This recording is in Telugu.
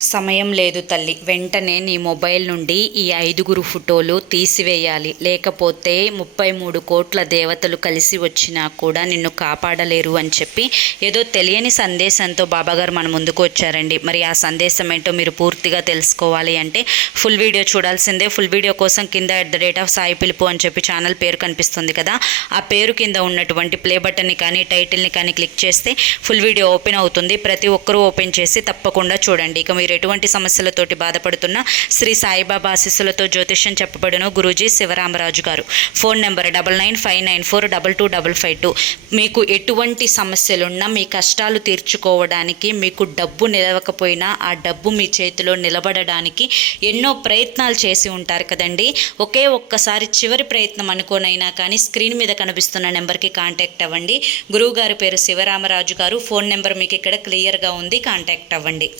సమయం లేదు తల్లి, వెంటనే నీ మొబైల్ నుండి ఈ 5 ఫోటోలు తీసివేయాలి. లేకపోతే 33 కోట్ల దేవతలు కలిసి వచ్చినా కూడా నిన్ను కాపాడలేరు అని చెప్పి ఏదో తెలియని సందేశంతో బాబాగారు మన ముందుకు వచ్చారండి. మరి ఆ సందేశం ఏంటో మీరు పూర్తిగా తెలుసుకోవాలి అంటే ఫుల్ వీడియో చూడాల్సిందే. ఫుల్ వీడియో కోసం కింద @సాయి పిలుపు అని చెప్పి ఛానల్ పేరు కనిపిస్తుంది కదా, ఆ పేరు కింద ఉన్నటువంటి ప్లే బటన్ని కానీ టైటిల్ని కానీ క్లిక్ చేస్తే ఫుల్ వీడియో ఓపెన్ అవుతుంది. ప్రతి ఒక్కరూ ఓపెన్ చేసి తప్పకుండా చూడండి. ఇక మీరు ఎటువంటి సమస్యలతోటి బాధపడుతున్నా శ్రీ సాయిబాబా ఆశీస్సులతో జ్యోతిష్యం చెప్పబడును. గురూజీ శివరామరాజు గారు. Phone number 9959422552. మీకు ఎటువంటి సమస్యలున్నా, మీ కష్టాలు తీర్చుకోవడానికి, మీకు డబ్బు నిలవకపోయినా ఆ డబ్బు మీ చేతిలో నిలబడడానికి ఎన్నో ప్రయత్నాలు చేసి ఉంటారు కదండి. ఒక్కసారి చివరి ప్రయత్నం అనుకోనైనా కానీ స్క్రీన్ మీద కనిపిస్తున్న నెంబర్కి కాంటాక్ట్ అవ్వండి. గురువు గారి పేరు శివరామరాజు గారు. ఫోన్ నెంబర్ మీకు ఇక్కడ క్లియర్గా ఉంది, కాంటాక్ట్ అవ్వండి.